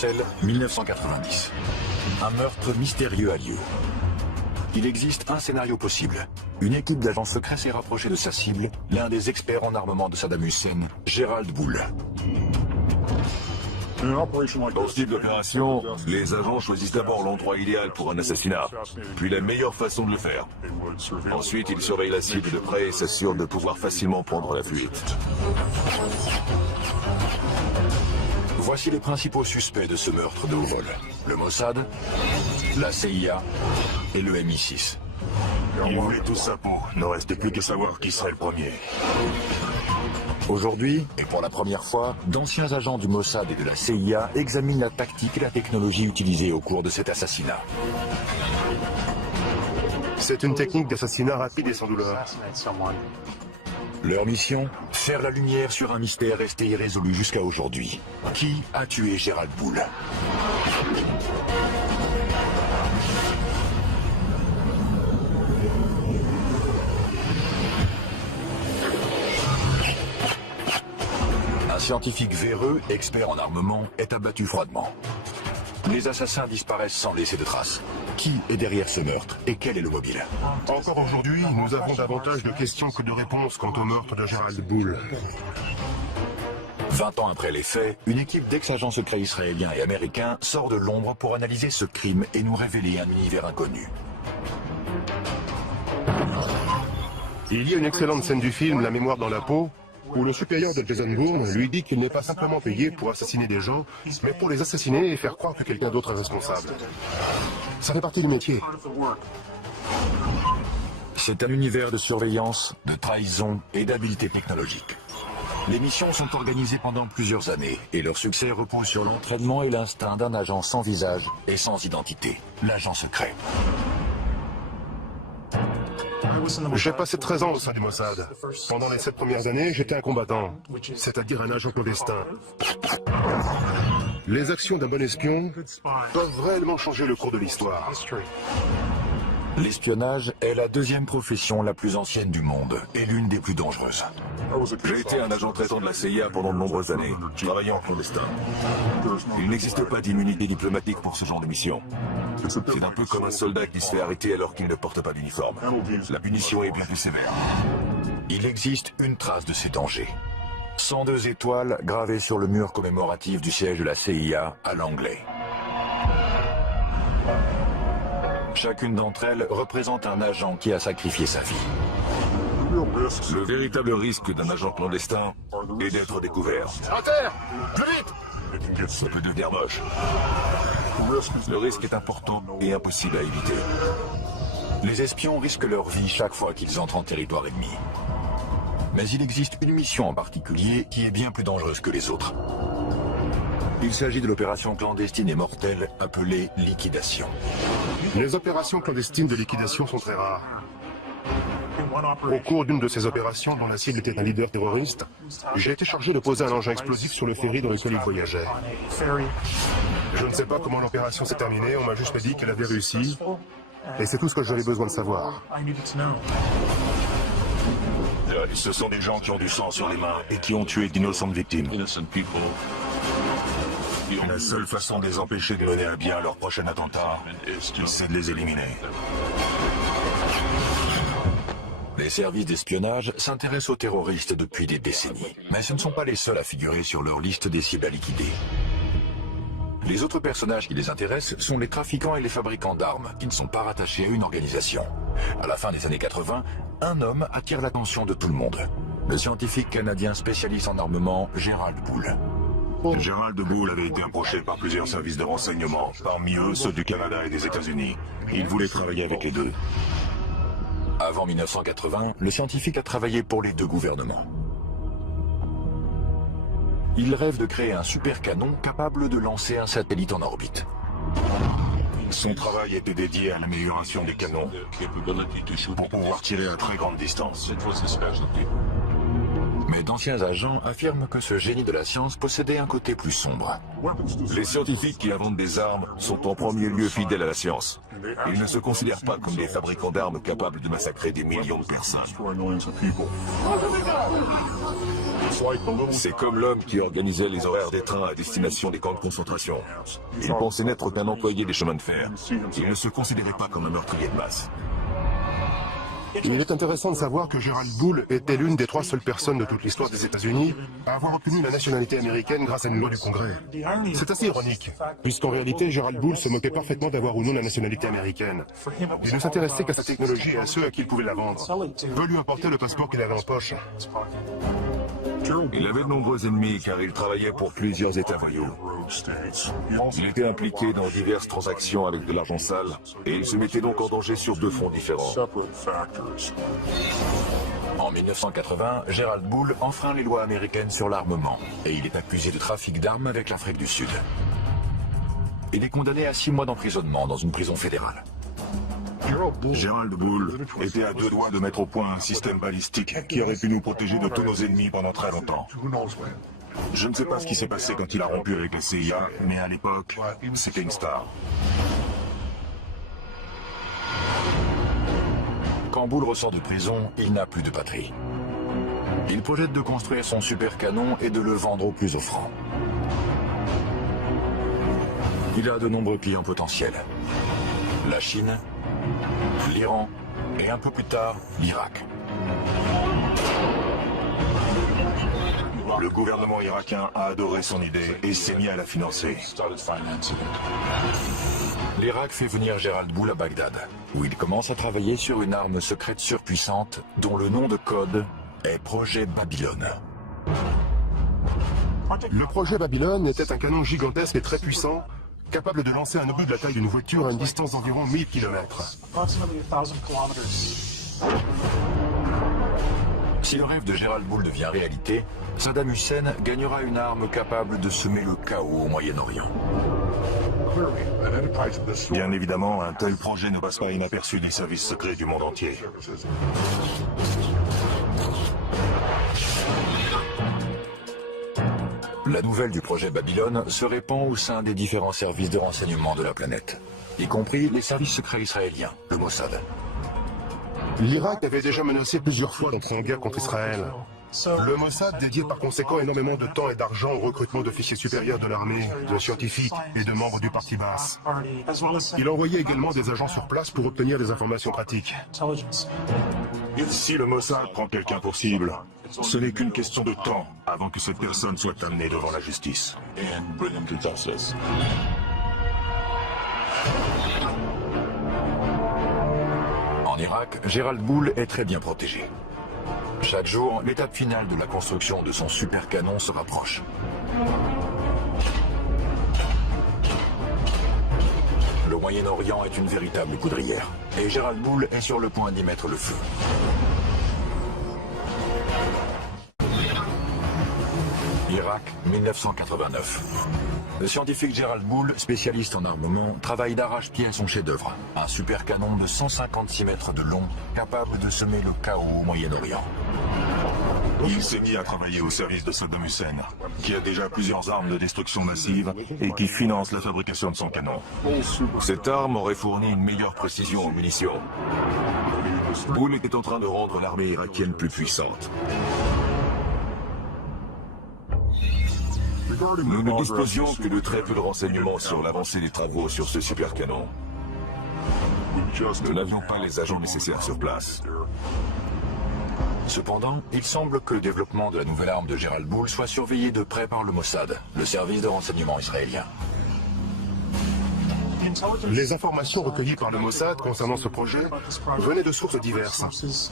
Bruxelles, 1990. Un meurtre mystérieux a lieu. Il existe un scénario possible. Une équipe d'agents secrets s'est rapprochée de sa cible, l'un des experts en armement de Saddam Hussein, Gerald Bull. Dans ce type d'opération, les agents choisissent d'abord l'endroit idéal pour un assassinat, puis la meilleure façon de le faire. Ensuite, ils surveillent la cible de près et s'assurent de pouvoir facilement prendre la fuite. Voici les principaux suspects de ce meurtre de haut vol. Le Mossad, la CIA et le MI6. Ils voulaient tous sa peau, ne restait plus qu'à savoir qui serait le premier. Aujourd'hui, et pour la première fois, d'anciens agents du Mossad et de la CIA examinent la tactique et la technologie utilisée au cours de cet assassinat. C'est une technique d'assassinat rapide et sans douleur. Leur mission, faire la lumière sur un mystère resté irrésolu jusqu'à aujourd'hui. Qui a tué Gerald Bull? Un scientifique véreux, expert en armement, est abattu froidement. Les assassins disparaissent sans laisser de traces. Qui est derrière ce meurtre et quel est le mobile? Encore aujourd'hui, nous avons davantage de questions que de réponses quant au meurtre de Gerald Bull. 20 ans après les faits, une équipe d'ex-agents secrets israéliens et américains sort de l'ombre pour analyser ce crime et nous révéler un univers inconnu. Il y a une excellente scène du film La mémoire dans la peau, où le supérieur de Jason Bourne lui dit qu'il n'est pas simplement payé pour assassiner des gens, mais pour les assassiner et faire croire que quelqu'un d'autre est responsable. Ça fait partie du métier. C'est un univers de surveillance, de trahison et d'habileté technologique. Les missions sont organisées pendant plusieurs années et leur succès repose sur l'entraînement et l'instinct d'un agent sans visage et sans identité, l'agent secret. J'ai passé 13 ans au sein du Mossad. Pendant les 7 premières années, j'étais un combattant, c'est-à-dire un agent clandestin. Les actions d'un bon espion peuvent réellement changer le cours de l'histoire. L'espionnage est la deuxième profession la plus ancienne du monde et l'une des plus dangereuses. J'ai été un agent traitant de la CIA pendant de nombreuses années, travaillant en clandestin. Il n'existe pas d'immunité diplomatique pour ce genre de mission. C'est un peu comme un soldat qui se fait arrêter alors qu'il ne porte pas d'uniforme. La punition est bien plus sévère. Il existe une trace de ces dangers. 102 étoiles gravées sur le mur commémoratif du siège de la CIA à Langley. Chacune d'entre elles représente un agent qui a sacrifié sa vie. Le véritable risque d'un agent clandestin est d'être découvert. À terre! Plus vite! Ça peut devenir moche. Le risque est important et impossible à éviter. Les espions risquent leur vie chaque fois qu'ils entrent en territoire ennemi. Mais il existe une mission en particulier qui est bien plus dangereuse que les autres. Il s'agit de l'opération clandestine et mortelle appelée liquidation. Les opérations clandestines de liquidation sont très rares. Au cours d'une de ces opérations, dont la cible était un leader terroriste, j'ai été chargé de poser un engin explosif sur le ferry dans lequel il voyageait. Je ne sais pas comment l'opération s'est terminée, on m'a juste dit qu'elle avait réussi, et c'est tout ce que j'avais besoin de savoir. Ce sont des gens qui ont du sang sur les mains et qui ont tué d'innocentes victimes. La seule façon de les empêcher de mener à bien leur prochain attentat, c'est de les éliminer. Les services d'espionnage s'intéressent aux terroristes depuis des décennies. Mais ce ne sont pas les seuls à figurer sur leur liste des cibles à liquider. Les autres personnages qui les intéressent sont les trafiquants et les fabricants d'armes, qui ne sont pas rattachés à une organisation. À la fin des années 80, un homme attire l'attention de tout le monde. Le scientifique canadien spécialiste en armement, Gerald Bull. Gerald Bull avait été approché par plusieurs services de renseignement, parmi eux ceux du Canada et des États-Unis. Il voulait travailler avec les deux. Avant 1980, le scientifique a travaillé pour les deux gouvernements. Il rêve de créer un super canon capable de lancer un satellite en orbite. Son travail était dédié à l'amélioration des canons, pour pouvoir tirer à très grande distance. Mais d'anciens agents affirment que ce génie de la science possédait un côté plus sombre. Les scientifiques qui inventent des armes sont en premier lieu fidèles à la science. Ils ne se considèrent pas comme des fabricants d'armes capables de massacrer des millions de personnes. C'est comme l'homme qui organisait les horaires des trains à destination des camps de concentration. Il pensait n'être qu'un employé des chemins de fer. Il ne se considérait pas comme un meurtrier de masse. Il est intéressant de savoir que Gerald Bull était l'une des 3 seules personnes de toute l'histoire des États-Unis à avoir obtenu la nationalité américaine grâce à une loi du Congrès. C'est assez ironique, puisqu'en réalité, Gerald Bull se moquait parfaitement d'avoir ou non la nationalité américaine. Il ne s'intéressait qu'à sa technologie et à ceux à qui il pouvait la vendre. Peu lui importait le passeport qu'il avait en poche. Il avait de nombreux ennemis car il travaillait pour plusieurs États voyous. Il était impliqué dans diverses transactions avec de l'argent sale et il se mettait donc en danger sur 2 fronts différents. En 1980, Gerald Bull enfreint les lois américaines sur l'armement et il est accusé de trafic d'armes avec l'Afrique du Sud. Il est condamné à 6 mois d'emprisonnement dans une prison fédérale. Gerald Bull était à 2 doigts de mettre au point un système balistique qui aurait pu nous protéger de tous nos ennemis pendant très longtemps. Je ne sais pas ce qui s'est passé quand il a rompu avec la CIA, mais à l'époque, c'était une star. Quand Bull ressort de prison, il n'a plus de patrie. Il projette de construire son super canon et de le vendre au plus offrant. Il a de nombreux clients potentiels. La Chine, l'Iran et un peu plus tard, l'Irak. Le gouvernement irakien a adoré son idée et s'est mis à la financer. L'Irak fait venir Gerald Bull à Bagdad, où il commence à travailler sur une arme secrète surpuissante dont le nom de code est Projet Babylone. Le projet Babylone était un canon gigantesque et très puissant, capable de lancer un obus de la taille d'une voiture à une distance d'environ 1000 km. Si le rêve de Gerald Bull devient réalité, Saddam Hussein gagnera une arme capable de semer le chaos au Moyen-Orient. Bien évidemment, un tel projet ne passe pas inaperçu des services secrets du monde entier. La nouvelle du projet Babylone se répand au sein des différents services de renseignement de la planète, y compris les services secrets israéliens, le Mossad. L'Irak avait déjà menacé plusieurs fois d'entrer en guerre contre Israël. Le Mossad dédiait par conséquent énormément de temps et d'argent au recrutement d'officiers supérieurs de l'armée, de scientifiques et de membres du parti Baas. Il envoyait également des agents sur place pour obtenir des informations pratiques. Si le Mossad prend quelqu'un pour cible, ce n'est qu'une question de temps avant que cette personne soit amenée devant la justice. En Irak, Gerald Bull est très bien protégé. Chaque jour, l'étape finale de la construction de son super canon se rapproche. Le Moyen-Orient est une véritable poudrière, et Gerald Bull est sur le point d'y mettre le feu. Irak, 1989. Le scientifique Gerald Bull, spécialiste en armement, travaille d'arrache-pied à son chef-d'œuvre, un super canon de 156 mètres de long, capable de semer le chaos au Moyen-Orient. Il s'est mis à travailler au service de Saddam Hussein, qui a déjà plusieurs armes de destruction massive et qui finance la fabrication de son canon. Cette arme aurait fourni une meilleure précision aux munitions. Bull était en train de rendre l'armée irakienne plus puissante. Nous ne disposions que de très peu de renseignements sur l'avancée des travaux sur ce super canon. Nous n'avions pas les agents nécessaires sur place. Cependant, il semble que le développement de la nouvelle arme de Gerald Bull soit surveillé de près par le Mossad, le service de renseignement israélien. Les informations recueillies par le Mossad concernant ce projet venaient de sources diverses.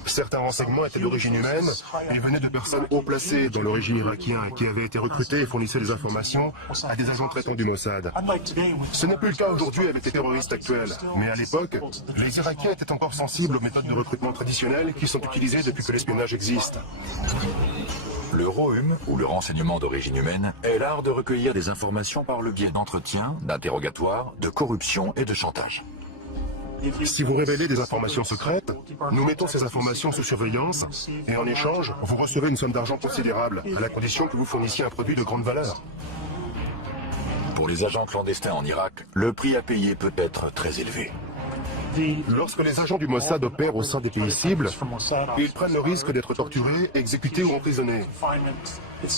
Certains renseignements étaient d'origine humaine et venaient de personnes haut placées dans le régime irakien qui avaient été recrutées et fournissaient des informations à des agents traitants du Mossad. Ce n'est plus le cas aujourd'hui avec les terroristes actuels, mais à l'époque, les Irakiens étaient encore sensibles aux méthodes de recrutement traditionnelles qui sont utilisées depuis que l'espionnage existe. Le ROHUM, ou le renseignement d'origine humaine, est l'art de recueillir des informations par le biais d'entretiens, d'interrogatoires, de corruption et de chantage. Si vous révélez des informations secrètes, nous mettons ces informations sous surveillance et en échange, vous recevez une somme d'argent considérable, à la condition que vous fournissiez un produit de grande valeur. Pour les agents clandestins en Irak, le prix à payer peut être très élevé. Lorsque les agents du Mossad opèrent au sein des pays cibles, ils prennent le risque d'être torturés, exécutés ou emprisonnés.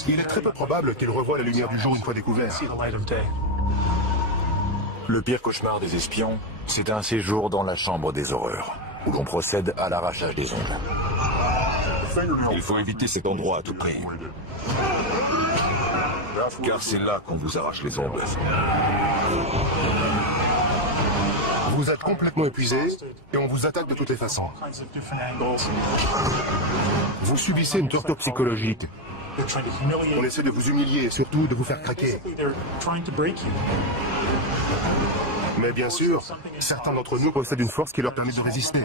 Il est très peu probable qu'ils revoient la lumière du jour une fois découverts. Le pire cauchemar des espions, c'est un séjour dans la chambre des horreurs, où l'on procède à l'arrachage des ongles. Il faut éviter cet endroit à tout prix. Car c'est là qu'on vous arrache les ongles. Vous êtes complètement épuisé et on vous attaque de toutes les façons. Vous subissez une torture psychologique. On essaie de vous humilier et surtout de vous faire craquer. Mais bien sûr, certains d'entre nous possèdent une force qui leur permet de résister.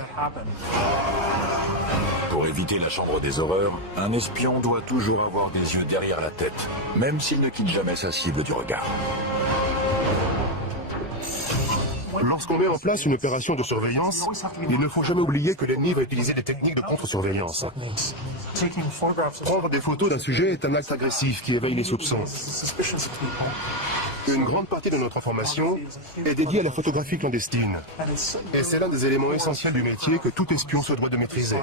Pour éviter la chambre des horreurs, un espion doit toujours avoir des yeux derrière la tête, même s'il ne quitte jamais sa cible du regard. Lorsqu'on met en place une opération de surveillance, il ne faut jamais oublier que l'ennemi va utiliser des techniques de contre-surveillance. Prendre des photos d'un sujet est un acte agressif qui éveille les soupçons. Une grande partie de notre information est dédiée à la photographie clandestine. Et c'est l'un des éléments essentiels du métier que tout espion se doit de maîtriser.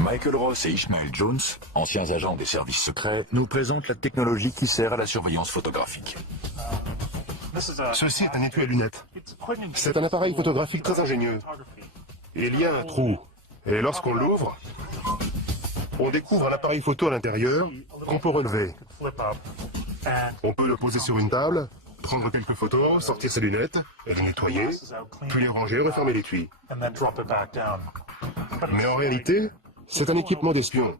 Michael Ross et Ishmael Jones, anciens agents des services secrets, nous présentent la technologie qui sert à la surveillance photographique. Ceci est un étui à lunettes. C'est un appareil photographique très ingénieux. Il y a un trou. Et lorsqu'on l'ouvre, on découvre un appareil photo à l'intérieur qu'on peut relever. On peut le poser sur une table, prendre quelques photos, sortir ses lunettes, et les nettoyer, puis les ranger et refermer l'étui. Mais en réalité, c'est un équipement d'espion.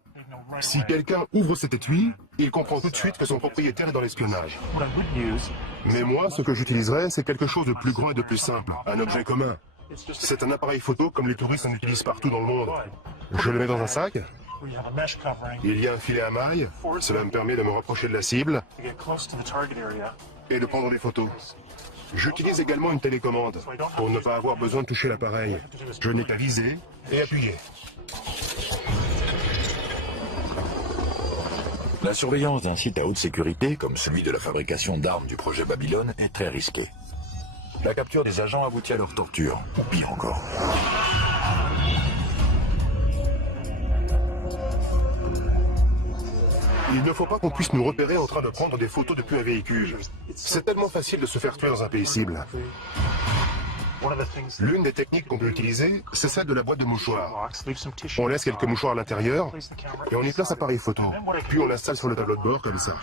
Si quelqu'un ouvre cet étui, il comprend tout de suite que son propriétaire est dans l'espionnage. Mais moi, ce que j'utiliserais, c'est quelque chose de plus grand et de plus simple, un objet commun. C'est un appareil photo comme les touristes en utilisent partout dans le monde. Je le mets dans un sac. Il y a un filet à mailles. Cela me permet de me rapprocher de la cible et de prendre des photos. J'utilise également une télécommande pour ne pas avoir besoin de toucher l'appareil. Je n'ai qu'à viser et appuyer. La surveillance d'un site à haute sécurité, comme celui de la fabrication d'armes du projet Babylone, est très risquée. La capture des agents aboutit à leur torture, ou pire encore. Il ne faut pas qu'on puisse nous repérer en train de prendre des photos depuis un véhicule. C'est tellement facile de se faire tuer dans un pays cible. L'une des techniques qu'on peut utiliser, c'est celle de la boîte de mouchoirs. On laisse quelques mouchoirs à l'intérieur et on y place l'appareil photo. Puis on l'installe sur le tableau de bord comme ça.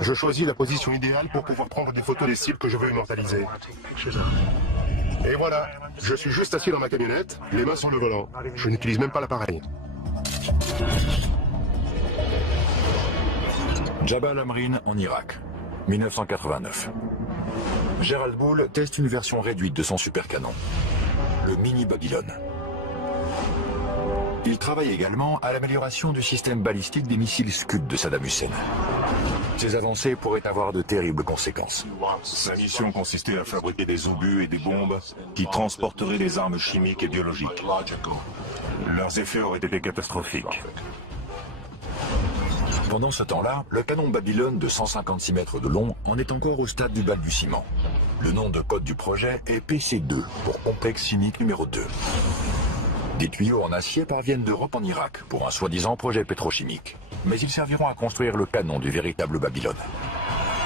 Je choisis la position idéale pour pouvoir prendre des photos des cibles que je veux immortaliser. Et voilà, je suis juste assis dans ma camionnette, les mains sur le volant. Je n'utilise même pas l'appareil. Jabal Amrin en Irak, 1989. Gerald Bull teste une version réduite de son supercanon, le Mini Babylone. Il travaille également à l'amélioration du système balistique des missiles Scud de Saddam Hussein. Ces avancées pourraient avoir de terribles conséquences. Sa mission consistait à fabriquer des obus et des bombes qui transporteraient des armes chimiques et biologiques. Leurs effets auraient été catastrophiques. Pendant ce temps-là, le canon Babylone de 156 mètres de long en est encore au stade du balbutiement. Le nom de code du projet est PC2, pour complexe chimique numéro 2. Des tuyaux en acier parviennent d'Europe en Irak pour un soi-disant projet pétrochimique. Mais ils serviront à construire le canon du véritable Babylone.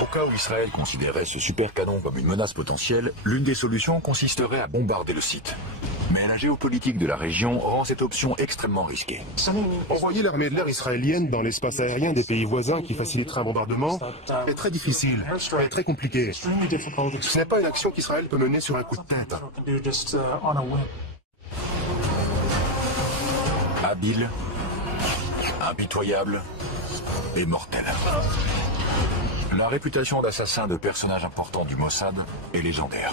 Au cas où Israël considérait ce super canon comme une menace potentielle, l'une des solutions consisterait à bombarder le site. Mais la géopolitique de la région rend cette option extrêmement risquée. Envoyer l'armée de l'air israélienne dans l'espace aérien des pays voisins qui faciliterait un bombardement est très difficile et très compliqué. Ce n'est pas une action qu'Israël peut mener sur un coup de tête. Habile, impitoyable et mortel. La réputation d'assassin de personnages importants du Mossad est légendaire.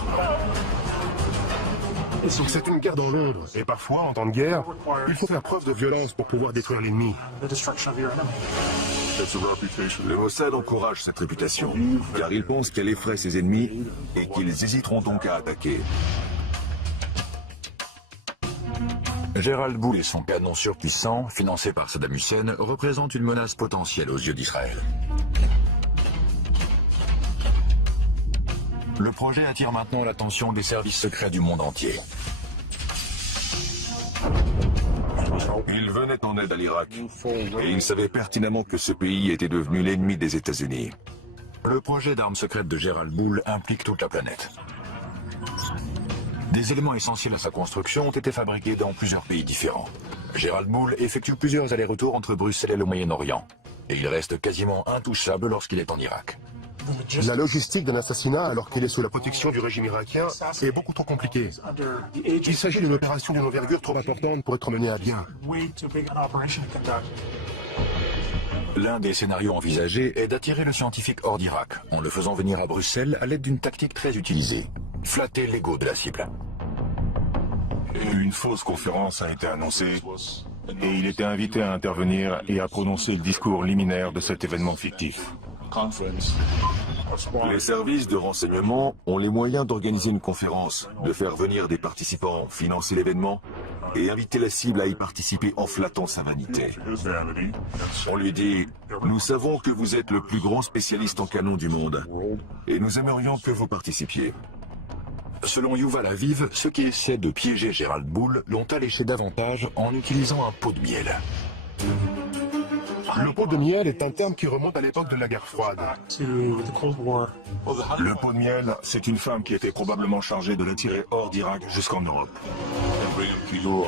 C'est une guerre dans l'ombre, et parfois, en temps de guerre, il faut faire preuve de violence pour pouvoir détruire l'ennemi. Le Mossad encourage cette réputation, car il pense qu'elle effraie ses ennemis et qu'ils hésiteront donc à attaquer. Gérald Boule et son canon surpuissant, financé par Saddam Hussein, représentent une menace potentielle aux yeux d'Israël. Le projet attire maintenant l'attention des services secrets du monde entier. Il venait en aide à l'Irak, et il savait pertinemment que ce pays était devenu l'ennemi des États-Unis. Le projet d'armes secrètes de Gérald Boule implique toute la planète. Des éléments essentiels à sa construction ont été fabriqués dans plusieurs pays différents. Gérald Boule effectue plusieurs allers-retours entre Bruxelles et le Moyen-Orient, et il reste quasiment intouchable lorsqu'il est en Irak. La logistique d'un assassinat, alors qu'il est sous la protection du régime irakien, est beaucoup trop compliquée. Il s'agit d'une opération d'une envergure trop importante pour être menée à bien. L'un des scénarios envisagés est d'attirer le scientifique hors d'Irak, en le faisant venir à Bruxelles à l'aide d'une tactique très utilisée. Flatter l'ego de la cible. Une fausse conférence a été annoncée et il était invité à intervenir et à prononcer le discours liminaire de cet événement fictif. Les services de renseignement ont les moyens d'organiser une conférence, de faire venir des participants, financer l'événement et inviter la cible à y participer en flattant sa vanité. On lui dit « Nous savons que vous êtes le plus grand spécialiste en canon du monde et nous aimerions que vous participiez. » Selon Yuval Aviv, ceux qui essaient de piéger Gérald Boule l'ont alléché davantage en utilisant un pot de miel. Le pot de miel est un terme qui remonte à l'époque de la guerre froide. Le pot de miel, c'est une femme qui était probablement chargée de l'attirer hors d'Irak jusqu'en Europe.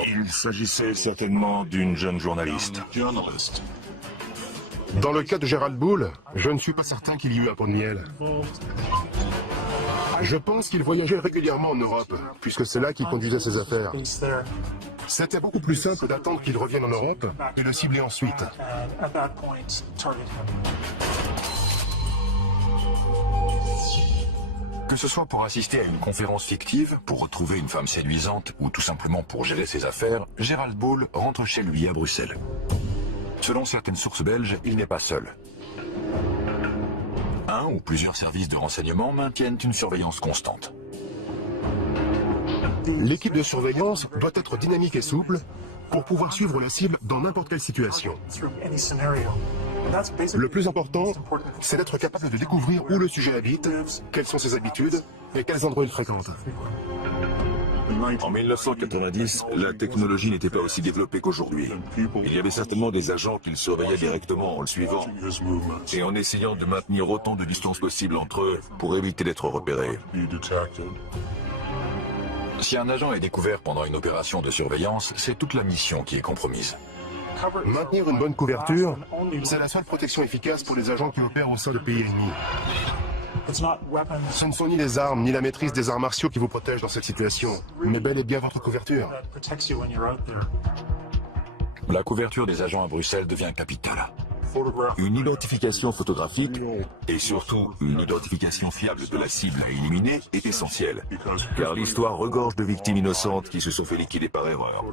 Il s'agissait certainement d'une jeune journaliste. Dans le cas de Gérald Boule, je ne suis pas certain qu'il y eut un pot de miel. Je pense qu'il voyageait régulièrement en Europe, puisque c'est là qu'il conduisait ses affaires. C'était beaucoup plus simple d'attendre qu'il revienne en Europe et de cibler ensuite. Que ce soit pour assister à une conférence fictive, pour retrouver une femme séduisante ou tout simplement pour gérer ses affaires, Gérald Boule rentre chez lui à Bruxelles. Selon certaines sources belges, il n'est pas seul. Un ou plusieurs services de renseignement maintiennent une surveillance constante. L'équipe de surveillance doit être dynamique et souple pour pouvoir suivre la cible dans n'importe quelle situation. Le plus important, c'est d'être capable de découvrir où le sujet habite, quelles sont ses habitudes et quels endroits il fréquente. En 1990, la technologie n'était pas aussi développée qu'aujourd'hui. Il y avait certainement des agents qui le surveillaient directement en le suivant et en essayant de maintenir autant de distance possible entre eux pour éviter d'être repérés. Si un agent est découvert pendant une opération de surveillance, c'est toute la mission qui est compromise. Maintenir une bonne couverture, c'est la seule protection efficace pour les agents qui opèrent au sein de pays ennemis. Ce ne sont ni les armes, ni la maîtrise des arts martiaux qui vous protègent dans cette situation, mais bel et bien votre couverture. La couverture des agents à Bruxelles devient capitale. Une identification photographique et surtout une identification fiable de la cible à éliminer est essentielle, car l'histoire regorge de victimes innocentes qui se sont fait liquider par erreur.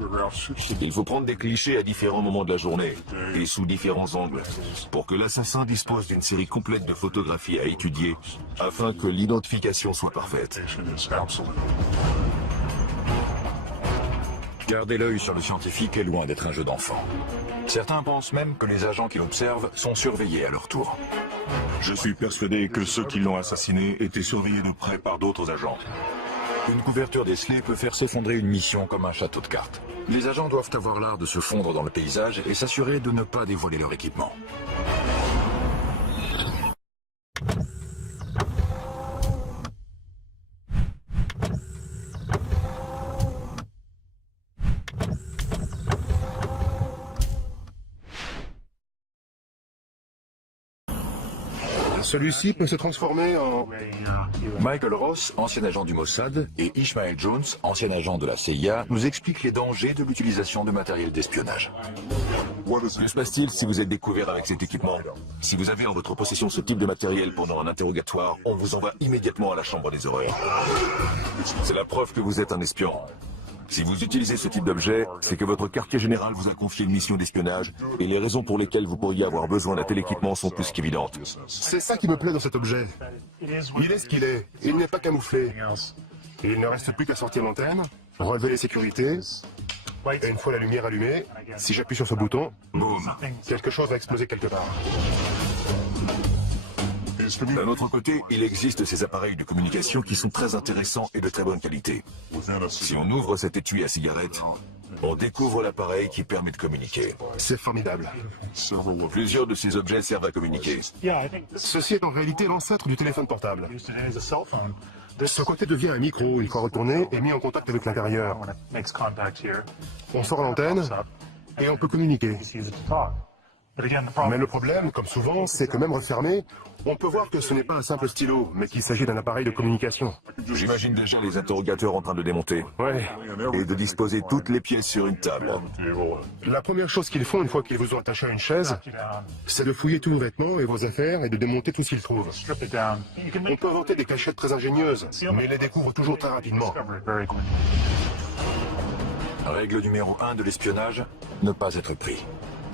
Il faut prendre des clichés à différents moments de la journée et sous différents angles pour que l'assassin dispose d'une série complète de photographies à étudier afin que l'identification soit parfaite. Garder l'œil sur le scientifique est loin d'être un jeu d'enfant. Certains pensent même que les agents qui l'observent sont surveillés à leur tour. Je suis persuadé que ceux qui l'ont assassiné étaient surveillés de près par d'autres agents. Une couverture décelée peut faire s'effondrer une mission comme un château de cartes. Les agents doivent avoir l'art de se fondre dans le paysage et s'assurer de ne pas dévoiler leur équipement. Celui-ci peut se transformer en... Michael Ross, ancien agent du Mossad, et Ishmael Jones, ancien agent de la CIA, nous expliquent les dangers de l'utilisation de matériel d'espionnage. Que se passe-t-il si vous êtes découvert avec cet équipement? Si vous avez en votre possession ce type de matériel pendant un interrogatoire, on vous envoie immédiatement à la chambre des horreurs. C'est la preuve que vous êtes un espion. Si vous utilisez ce type d'objet, c'est que votre quartier général vous a confié une mission d'espionnage et les raisons pour lesquelles vous pourriez avoir besoin d'un tel équipement sont plus qu'évidentes. C'est ça qui me plaît dans cet objet. Il est ce qu'il est, il n'est pas camouflé. Il ne reste plus qu'à sortir l'antenne, relever les sécurités Et une fois la lumière allumée, si j'appuie sur ce bouton, Boum. quelque chose va exploser quelque part. D'un autre côté, il existe ces appareils de communication qui sont très intéressants et de très bonne qualité. Si on ouvre cet étui à cigarette, on découvre l'appareil qui permet de communiquer. C'est formidable. Plusieurs de ces objets servent à communiquer. Ceci est en réalité l'ancêtre du téléphone portable. Ce côté devient un micro, une fois retourné et mis en contact avec l'intérieur. On sort l'antenne et on peut communiquer. Mais le problème, comme souvent, c'est que même refermé, on peut voir que ce n'est pas un simple stylo, mais qu'il s'agit d'un appareil de communication. J'imagine déjà les interrogateurs en train de démonter Ouais. et de disposer toutes les pièces sur une table. La première chose qu'ils font une fois qu'ils vous ont attaché à une chaise, c'est de fouiller tous vos vêtements et vos affaires et de démonter tout ce qu'ils trouvent. On peut inventer des cachettes très ingénieuses, mais ils les découvrent toujours très rapidement. Règle numéro 1 de l'espionnage, ne pas être pris.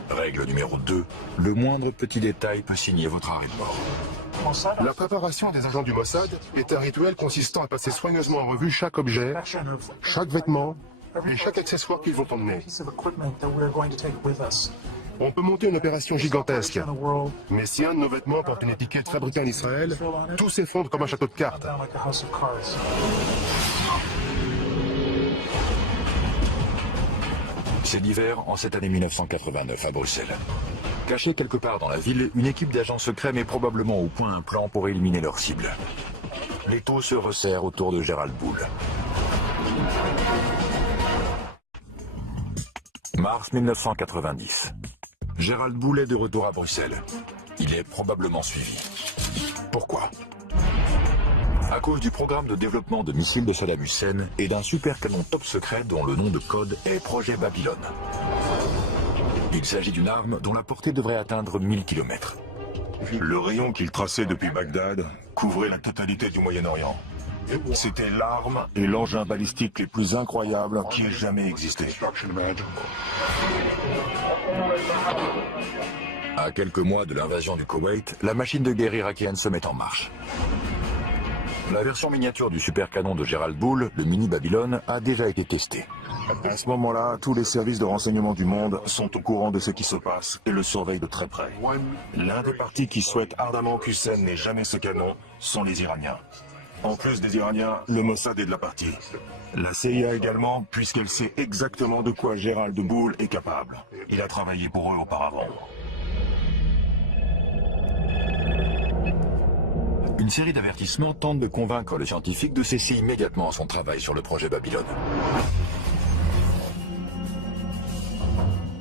Règle numéro 2, le moindre petit détail peut signer votre arrêt de mort. La préparation des agents du Mossad est un rituel consistant à passer soigneusement en revue chaque objet, chaque vêtement et chaque accessoire qu'ils vont emmener. On peut monter une opération gigantesque, mais si un de nos vêtements porte une étiquette fabriquée en Israël, tout s'effondre comme un château de cartes. C'est l'hiver en cette année 1989 à Bruxelles. Cachée quelque part dans la ville, une équipe d'agents secrets met probablement au point un plan pour éliminer leur cible. L'étau se resserre autour de Gérald Bull. Mars 1990. Gérald Bull est de retour à Bruxelles. Il est probablement suivi. Pourquoi ? À cause du programme de développement de missiles de Saddam Hussein et d'un super canon top secret dont le nom de code est Projet Babylone. Il s'agit d'une arme dont la portée devrait atteindre 1000 km. Le rayon qu'il traçait depuis Bagdad couvrait la totalité du Moyen-Orient. C'était l'arme et l'engin balistique les plus incroyables qui aient jamais existé. À quelques mois de l'invasion du Koweït, la machine de guerre irakienne se met en marche. La version miniature du super canon de Gérald Bull, le mini Babylone, a déjà été testée. À ce moment-là, tous les services de renseignement du monde sont au courant de ce qui se passe et le surveillent de très près. L'un des partis qui souhaite ardemment qu'Hussein n'ait jamais ce canon sont les Iraniens. En plus des Iraniens, le Mossad est de la partie. La CIA également, puisqu'elle sait exactement de quoi Gérald Bull est capable. Il a travaillé pour eux auparavant. Une série d'avertissements tente de convaincre le scientifique de cesser immédiatement son travail sur le projet Babylone.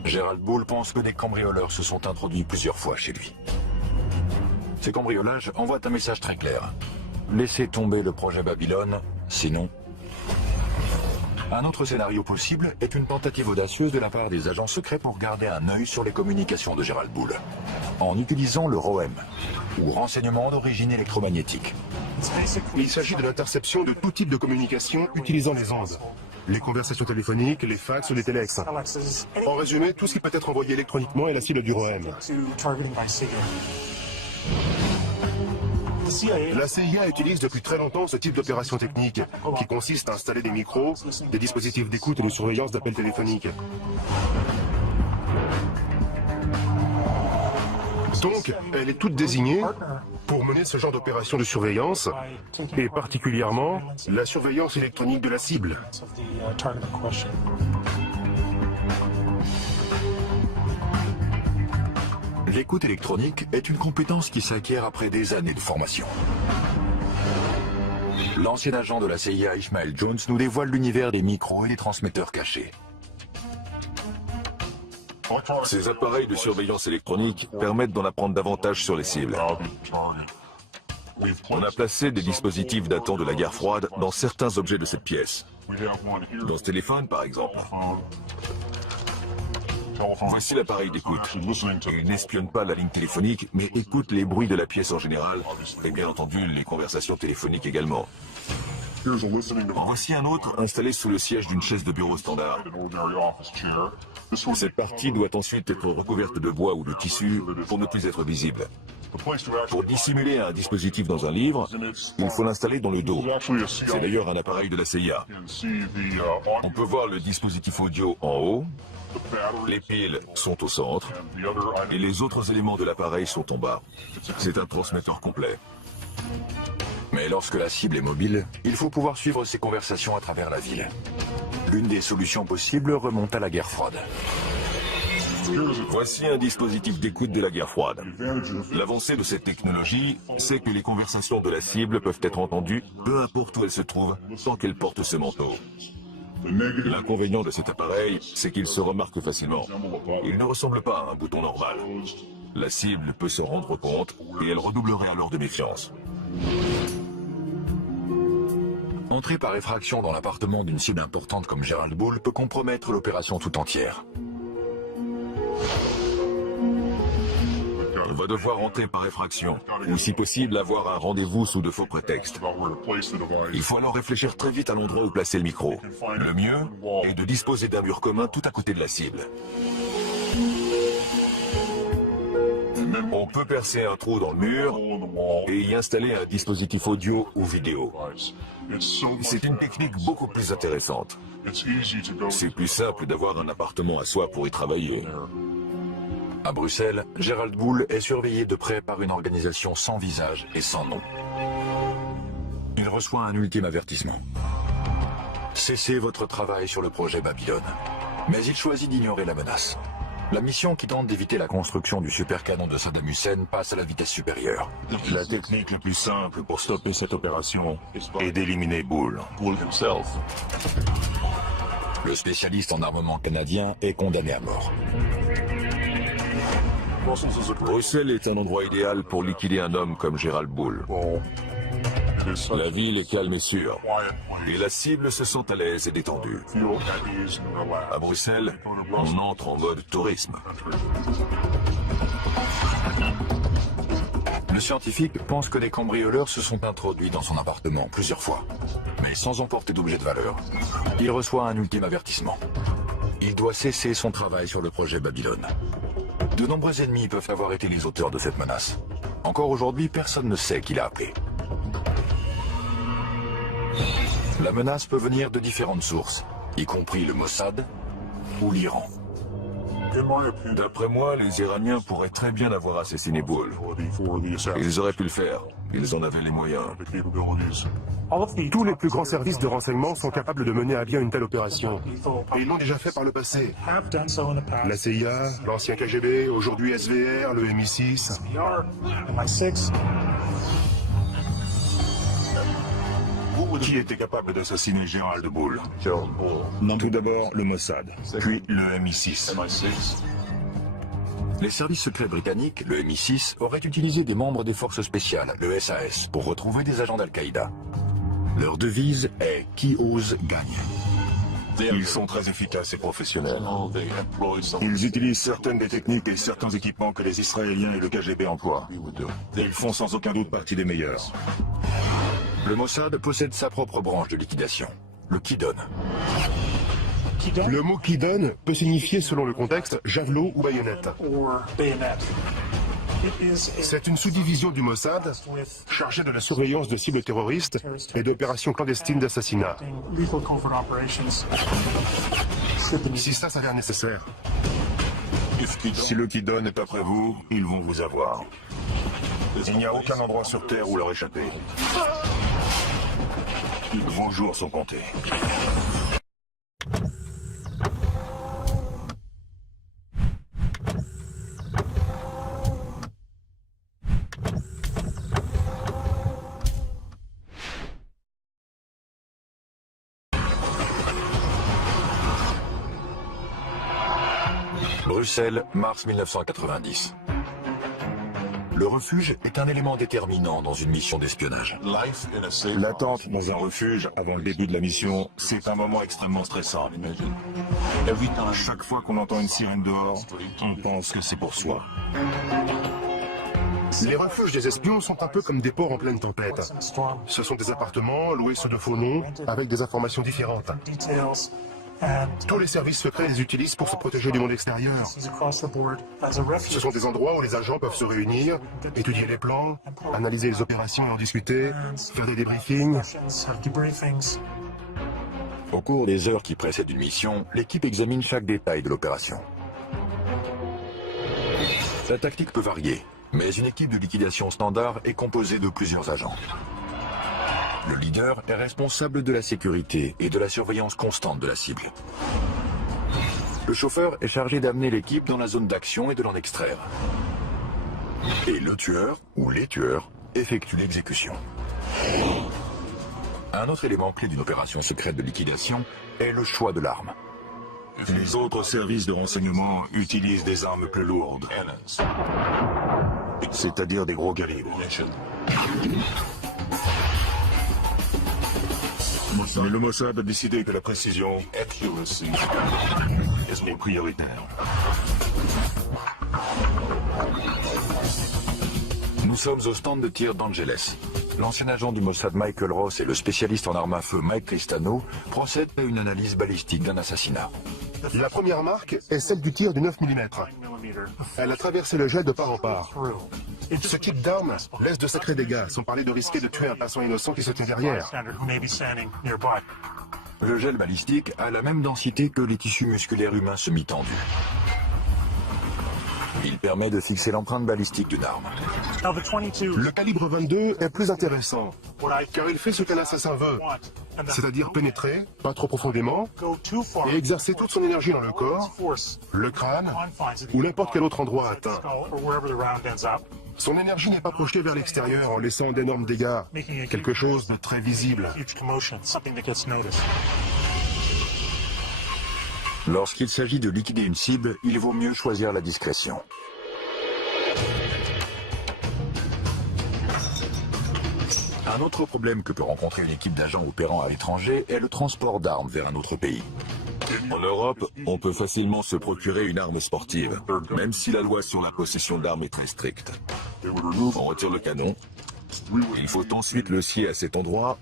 Gérald Bull pense que des cambrioleurs se sont introduits plusieurs fois chez lui. Ces cambriolages envoient un message très clair. Laissez tomber le projet Babylone, sinon... Un autre scénario possible est une tentative audacieuse de la part des agents secrets pour garder un œil sur les communications de Gérald Bull, en utilisant le ROM, ou renseignement d'origine électromagnétique. Il s'agit de l'interception de tout type de communication utilisant les ondes. Les conversations téléphoniques, les fax ou les téléx. En résumé, tout ce qui peut être envoyé électroniquement est la cible du ROM. La CIA utilise depuis très longtemps ce type d'opération technique, qui consiste à installer des micros, des dispositifs d'écoute et de surveillance d'appels téléphoniques. Donc, elle est toute désignée pour mener ce genre d'opération de surveillance, et particulièrement la surveillance électronique de la cible. L'écoute électronique est une compétence qui s'acquiert après des années de formation. L'ancien agent de la CIA Ishmael Jones nous dévoile l'univers des micros et des transmetteurs cachés. Ces appareils de surveillance électronique permettent d'en apprendre davantage sur les cibles. On a placé des dispositifs datant de la guerre froide dans certains objets de cette pièce. Dans ce téléphone, par exemple. Voici l'appareil d'écoute. Il n'espionne pas la ligne téléphonique, mais écoute les bruits de la pièce en général, et bien entendu les conversations téléphoniques également. En voici un autre installé sous le siège d'une chaise de bureau standard. Cette partie doit ensuite être recouverte de bois ou de tissu pour ne plus être visible. Pour dissimuler un dispositif dans un livre, il faut l'installer dans le dos. C'est d'ailleurs un appareil de la CIA. On peut voir le dispositif audio en haut, les piles sont au centre, et les autres éléments de l'appareil sont en bas. C'est un transmetteur complet. Mais lorsque la cible est mobile, il faut pouvoir suivre ses conversations à travers la ville. L'une des solutions possibles remonte à la guerre froide. Voici un dispositif d'écoute de la guerre froide. L'avancée de cette technologie, c'est que les conversations de la cible peuvent être entendues, peu importe où elles se trouvent, tant qu'elle porte ce manteau. L'inconvénient de cet appareil, c'est qu'il se remarque facilement. Il ne ressemble pas à un bouton normal. La cible peut s'en rendre compte et elle redoublerait alors de méfiance. Entrer par effraction dans l'appartement d'une cible importante comme Gerald Bull peut compromettre l'opération tout entière. On va devoir entrer par effraction, ou si possible avoir un rendez-vous sous de faux prétextes. Il faut alors réfléchir très vite à l'endroit où placer le micro. Le mieux est de disposer d'un mur commun tout à côté de la cible. On peut percer un trou dans le mur et y installer un dispositif audio ou vidéo. C'est une technique beaucoup plus intéressante. C'est plus simple d'avoir un appartement à soi pour y travailler. À Bruxelles, Gerald Bull est surveillé de près par une organisation sans visage et sans nom. Il reçoit un ultime avertissement. Cessez votre travail sur le projet Babylone. Mais il choisit d'ignorer la menace. La mission qui tente d'éviter la construction du supercanon de Saddam Hussein passe à la vitesse supérieure. La technique la plus simple pour stopper cette opération est d'éliminer Bull. Le spécialiste en armement canadien est condamné à mort. Bruxelles est un endroit idéal pour liquider un homme comme Gerald Bull. La ville est calme et sûre, et la cible se sent à l'aise et détendue. À Bruxelles, on entre en mode tourisme. Le scientifique pense que des cambrioleurs se sont introduits dans son appartement plusieurs fois, mais sans emporter d'objets de valeur. Il reçoit un ultime avertissement. Il doit cesser son travail sur le projet Babylone. De nombreux ennemis peuvent avoir été les auteurs de cette menace. Encore aujourd'hui, personne ne sait qui l'a appelé. La menace peut venir de différentes sources, y compris le Mossad ou l'Iran. D'après moi, les Iraniens pourraient très bien avoir assassiné Bull. Ils auraient pu le faire. Ils en avaient les moyens. Tous les plus grands services de renseignement sont capables de mener à bien une telle opération. Et ils l'ont déjà fait par le passé. La CIA, l'ancien KGB, aujourd'hui SVR, le MI6. Qui était capable d'assassiner Gerald Bull? Tout d'abord le Mossad, puis le MI6. Les services secrets britanniques, le MI6, auraient utilisé des membres des forces spéciales, le SAS, pour retrouver des agents d'Al-Qaïda. Leur devise est « Qui ose gagne ». Ils sont très efficaces et professionnels. Ils utilisent certaines des techniques et certains équipements que les Israéliens et le KGB emploient. Ils font sans aucun doute partie des meilleurs. Le Mossad possède sa propre branche de liquidation, le Kidon. Le mot qui donne peut signifier, selon le contexte, javelot ou baïonnette. C'est une sous-division du Mossad chargée de la surveillance de cibles terroristes et d'opérations clandestines d'assassinat. Si ça s'avère nécessaire. Si le Kidon n'est pas près vous, ils vont vous avoir. Il n'y a aucun endroit sur Terre où leur échapper. Vos jours sont comptés. Bruxelles, mars 1990. Le refuge est un élément déterminant dans une mission d'espionnage. L'attente dans un refuge avant le début de la mission, c'est un moment extrêmement stressant. Chaque fois qu'on entend une sirène dehors, on pense que c'est pour soi. Les refuges des espions sont un peu comme des ports en pleine tempête. Ce sont des appartements loués sous de faux noms, avec des informations différentes. Tous les services secrets les utilisent pour se protéger du monde extérieur. Ce sont des endroits où les agents peuvent se réunir, étudier les plans, analyser les opérations et en discuter, faire des débriefings. Au cours des heures qui précèdent une mission, l'équipe examine chaque détail de l'opération. La tactique peut varier, mais une équipe de liquidation standard est composée de plusieurs agents. Le leader est responsable de la sécurité et de la surveillance constante de la cible. Le chauffeur est chargé d'amener l'équipe dans la zone d'action et de l'en extraire. Et le tueur, ou les tueurs, effectuent l'exécution. Un autre élément clé d'une opération secrète de liquidation est le choix de l'arme. Les autres services de renseignement utilisent des armes plus lourdes, c'est-à-dire des gros calibres. Mais le Mossad a décidé que la précision est prioritaire. Nous sommes au stand de tir d'Angeles. L'ancien agent du Mossad Michael Ross et le spécialiste en armes à feu Mike Tristano procèdent à une analyse balistique d'un assassinat. La première marque est celle du tir du 9 mm. Elle a traversé le gel de part en part. Ce type d'arme laisse de sacrés dégâts, sans parler de risquer de tuer un passant innocent qui se tient derrière. Le gel balistique a la même densité que les tissus musculaires humains semi-tendus. Il permet de fixer l'empreinte balistique d'une arme. Le calibre 22 est plus intéressant, car il fait ce qu'un assassin veut, c'est-à-dire pénétrer, pas trop profondément, et exercer toute son énergie dans le corps, le crâne, ou n'importe quel autre endroit atteint. Son énergie n'est pas projetée vers l'extérieur en laissant d'énormes dégâts, quelque chose de très visible. Lorsqu'il s'agit de liquider une cible, il vaut mieux choisir la discrétion. Un autre problème que peut rencontrer une équipe d'agents opérant à l'étranger est le transport d'armes vers un autre pays. En Europe, on peut facilement se procurer une arme sportive, même si la loi sur la possession d'armes est très stricte. On retire le canon. Il faut ensuite le scier à cet endroit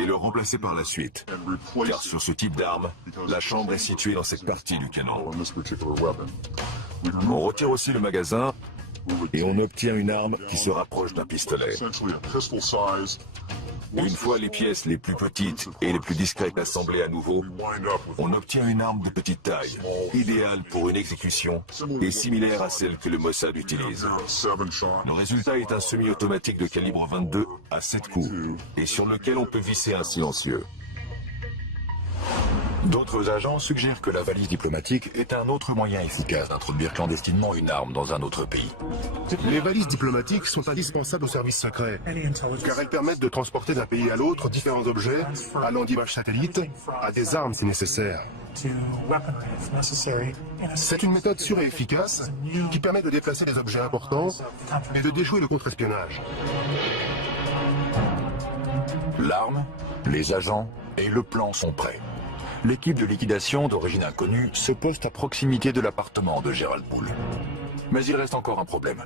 et le remplacer par la suite. Car sur ce type d'arme, la chambre est située dans cette partie du canon. On retire aussi le magasin et on obtient une arme qui se rapproche d'un pistolet. Une fois les pièces les plus petites et les plus discrètes assemblées à nouveau, on obtient une arme de petite taille, idéale pour une exécution et similaire à celle que le Mossad utilise. Le résultat est un semi-automatique de calibre 22 à 7 coups et sur lequel on peut visser un silencieux. D'autres agents suggèrent que la valise diplomatique est un autre moyen efficace d'introduire clandestinement une arme dans un autre pays. Les valises diplomatiques sont indispensables aux services secrets, car elles permettent de transporter d'un pays à l'autre différents objets, allant d'images satellites à des armes si nécessaire. C'est une méthode sûre et efficace qui permet de déplacer des objets importants et de déjouer le contre-espionnage. L'arme, les agents et le plan sont prêts. L'équipe de liquidation d'origine inconnue se poste à proximité de l'appartement de Gerald Poole. Mais il reste encore un problème.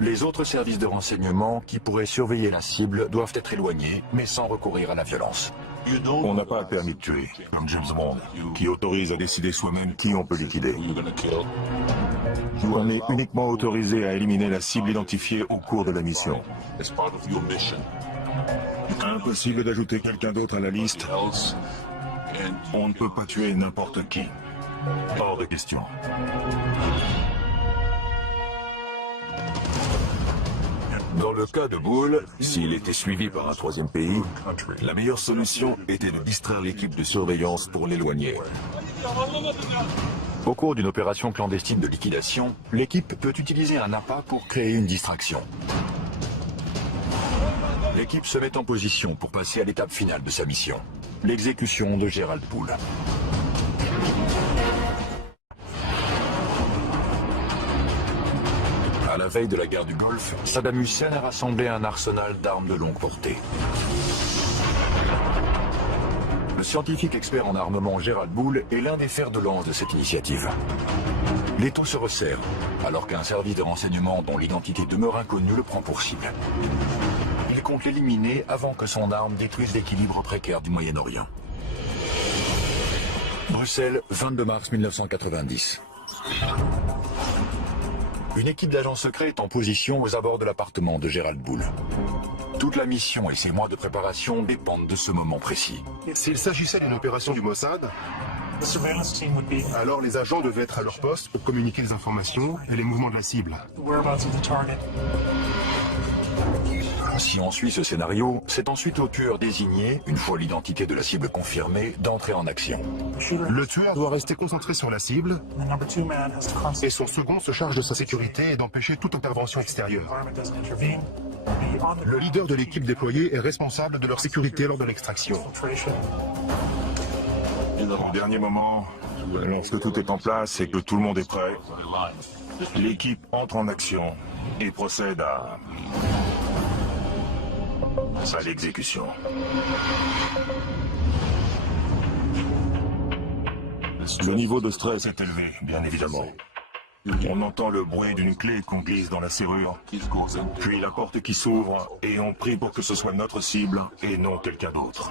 Les autres services de renseignement qui pourraient surveiller la cible doivent être éloignés, mais sans recourir à la violence. On n'a pas un permis de tuer, comme James Bond, qui autorise à décider soi-même qui on peut liquider. On est uniquement autorisé à éliminer la cible identifiée au cours de la mission. Impossible d'ajouter quelqu'un d'autre à la liste. On ne peut pas tuer n'importe qui. Hors de question. Dans le cas de Bull, s'il était suivi par un troisième pays, la meilleure solution était de distraire l'équipe de surveillance pour l'éloigner. Au cours d'une opération clandestine de liquidation, l'équipe peut utiliser un appât pour créer une distraction. L'équipe se met en position pour passer à l'étape finale de sa mission, l'exécution de Gerald Poole. À la veille de la guerre du Golfe, Saddam Hussein a rassemblé un arsenal d'armes de longue portée. Le scientifique expert en armement Gerald Poole est l'un des fers de lance de cette initiative. L'étau se resserre, alors qu'un service de renseignement dont l'identité demeure inconnue le prend pour cible. Il compte l'éliminer avant que son arme détruise l'équilibre précaire du Moyen-Orient. Bruxelles, 22 mars 1990. Une équipe d'agents secrets est en position aux abords de l'appartement de Gerald Bull. Toute la mission et ses mois de préparation dépendent de ce moment précis. S'il s'agissait d'une opération du Mossad, alors les agents devaient être à leur poste pour communiquer les informations et les mouvements de la cible. Si on suit ce scénario, c'est ensuite au tueur désigné, une fois l'identité de la cible confirmée, d'entrer en action. Le tueur doit rester concentré sur la cible et son second se charge de sa sécurité et d'empêcher toute intervention extérieure. Le leader de l'équipe déployée est responsable de leur sécurité lors de l'extraction. Au dernier moment, lorsque tout est en place et que tout le monde est prêt, l'équipe entre en action et procède à l'exécution. Le niveau de stress est élevé, bien évidemment. On entend le bruit d'une clé qu'on glisse dans la serrure, puis la porte qui s'ouvre, et on prie pour que ce soit notre cible et non quelqu'un d'autre.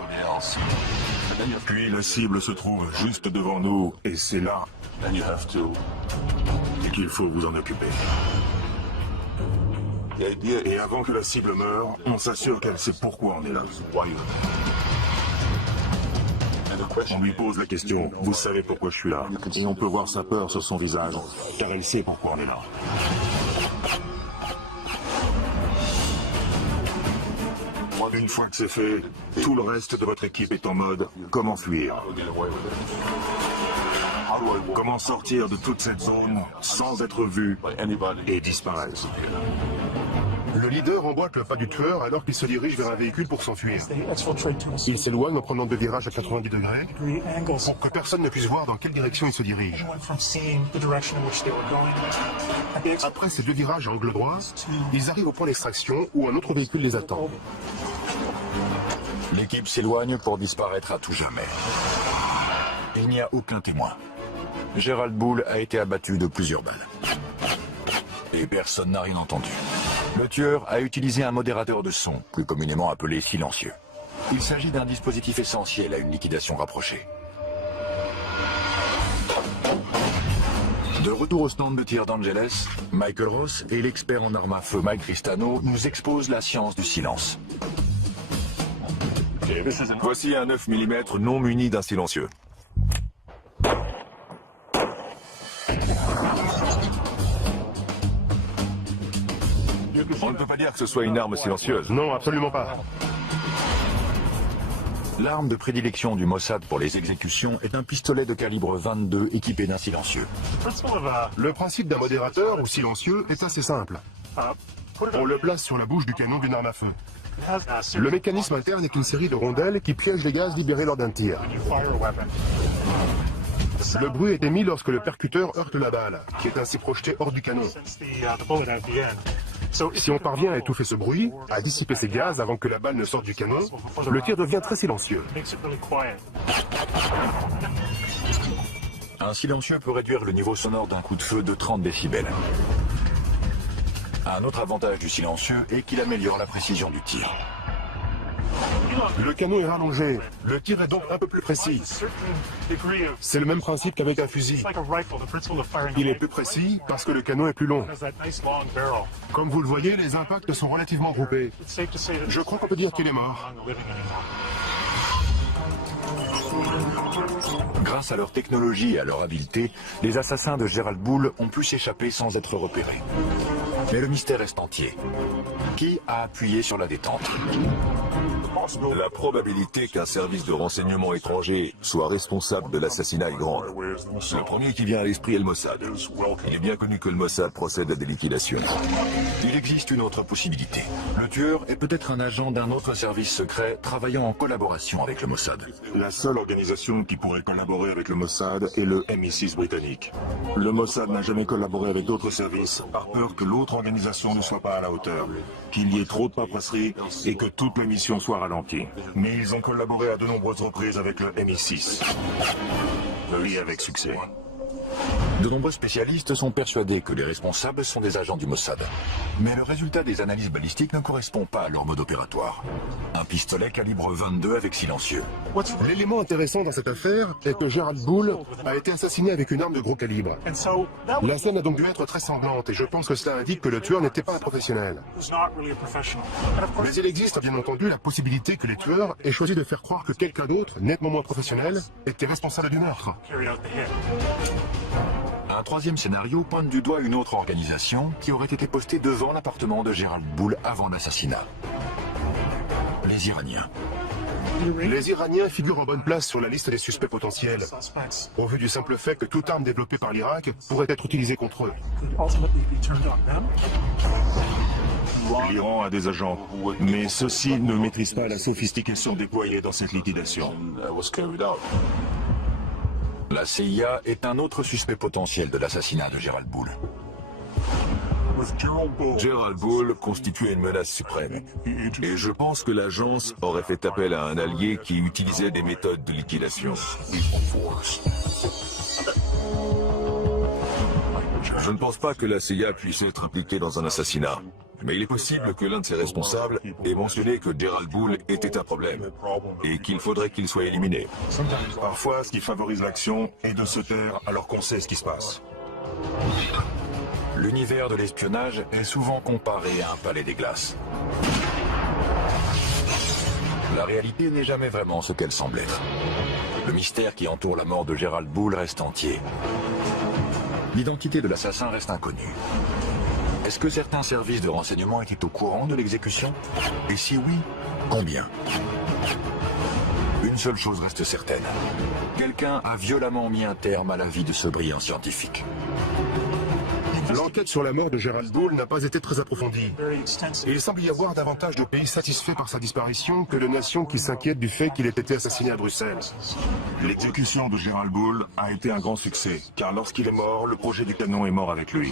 Puis la cible se trouve juste devant nous, et c'est là qu'il faut vous en occuper. Et avant que la cible meure, on s'assure qu'elle sait pourquoi on est là. On lui pose la question, vous savez pourquoi je suis là? Et on peut voir sa peur sur son visage, car elle sait pourquoi on est là. Une fois que c'est fait, tout le reste de votre équipe est en mode « Comment fuir ?» Comment sortir de toute cette zone sans être vu et disparaître? Le leader emboîte le pas du tueur alors qu'il se dirige vers un véhicule pour s'enfuir. Il s'éloigne en prenant 2 virages à 90 degrés pour que personne ne puisse voir dans quelle direction il se dirige. Après ces 2 virages à angle droit, ils arrivent au point d'extraction où un autre véhicule les attend. L'équipe s'éloigne pour disparaître à tout jamais. Il n'y a aucun témoin. Gerald Bull a été abattu de plusieurs balles. Et personne n'a rien entendu. Le tueur a utilisé un modérateur de son, plus communément appelé silencieux. Il s'agit d'un dispositif essentiel à une liquidation rapprochée. De retour au stand de tir d'Angeles, Michael Ross et l'expert en armes à feu Mike Cristano nous exposent la science du silence. Voici un 9 mm non muni d'un silencieux. On ne peut pas dire que ce soit une arme silencieuse. Non, absolument pas. L'arme de prédilection du Mossad pour les exécutions est un pistolet de calibre 22 équipé d'un silencieux. Le principe d'un modérateur ou silencieux est assez simple. On le place sur la bouche du canon d'une arme à feu. Le mécanisme interne est une série de rondelles qui piègent les gaz libérés lors d'un tir. Le bruit est émis lorsque le percuteur heurte la balle, qui est ainsi projetée hors du canon. Si on parvient à étouffer ce bruit, à dissiper ces gaz avant que la balle ne sorte du canon, le tir devient très silencieux. Un silencieux peut réduire le niveau sonore d'un coup de feu de 30 décibels. Un autre avantage du silencieux est qu'il améliore la précision du tir. Le canon est rallongé, le tir est donc un peu plus précis. C'est le même principe qu'avec un fusil. Il est plus précis parce que le canon est plus long. Comme vous le voyez, les impacts sont relativement groupés. Je crois qu'on peut dire qu'il est mort. Grâce à leur technologie et à leur habileté, les assassins de Gerald Bull ont pu s'échapper sans être repérés. Mais le mystère reste entier. Qui a appuyé sur la détente? La probabilité qu'un service de renseignement étranger soit responsable de l'assassinat est grande. Le premier qui vient à l'esprit est le Mossad. Il est bien connu que le Mossad procède à des liquidations. Il existe une autre possibilité. Le tueur est peut-être un agent d'un autre service secret travaillant en collaboration avec le Mossad. La seule organisation qui pourrait collaborer avec le Mossad est le MI6 britannique. Le Mossad n'a jamais collaboré avec d'autres services par peur que l'autre organisation ne soit pas à la hauteur, qu'il y ait trop de paperasserie et que toute la mission soit ralentie. Mais ils ont collaboré à de nombreuses reprises avec le MI6. Et avec succès. De nombreux spécialistes sont persuadés que les responsables sont des agents du Mossad. Mais le résultat des analyses balistiques ne correspond pas à leur mode opératoire. Un pistolet calibre 22 avec silencieux. L'élément intéressant dans cette affaire est que Gerald Bull a été assassiné avec une arme de gros calibre. La scène a donc dû être très sanglante et je pense que cela indique que le tueur n'était pas un professionnel. Mais il existe bien entendu la possibilité que les tueurs aient choisi de faire croire que quelqu'un d'autre, nettement moins professionnel, était responsable du meurtre. Un troisième scénario pointe du doigt une autre organisation qui aurait été postée devant l'appartement de Gerald Bull avant l'assassinat. Les Iraniens. Les Iraniens figurent en bonne place sur la liste des suspects potentiels, au vu du simple fait que toute arme développée par l'Irak pourrait être utilisée contre eux. L'Iran a des agents, mais ceux-ci ne maîtrisent pas la sophistication déployée dans cette liquidation. La CIA est un autre suspect potentiel de l'assassinat de Gerald Bull. Gerald Bull constituait une menace suprême. Et je pense que l'agence aurait fait appel à un allié qui utilisait des méthodes de liquidation. Je ne pense pas que la CIA puisse être impliquée dans un assassinat. Mais il est possible que l'un de ses responsables ait mentionné que Gerald Bull était un problème et qu'il faudrait qu'il soit éliminé. Parfois, ce qui favorise l'action est de se taire alors qu'on sait ce qui se passe. L'univers de l'espionnage est souvent comparé à un palais des glaces. La réalité n'est jamais vraiment ce qu'elle semble être. Le mystère qui entoure la mort de Gerald Bull reste entier. L'identité de l'assassin reste inconnue. Est-ce que certains services de renseignement étaient au courant de l'exécution? Et si oui, combien? Une seule chose reste certaine. Quelqu'un a violemment mis un terme à la vie de ce brillant scientifique. L'enquête sur la mort de Gerald Bull n'a pas été très approfondie. Et il semble y avoir davantage de pays satisfaits par sa disparition que de nations qui s'inquiètent du fait qu'il ait été assassiné à Bruxelles. L'exécution de Gerald Bull a été un grand succès, car lorsqu'il est mort, le projet du canon est mort avec lui.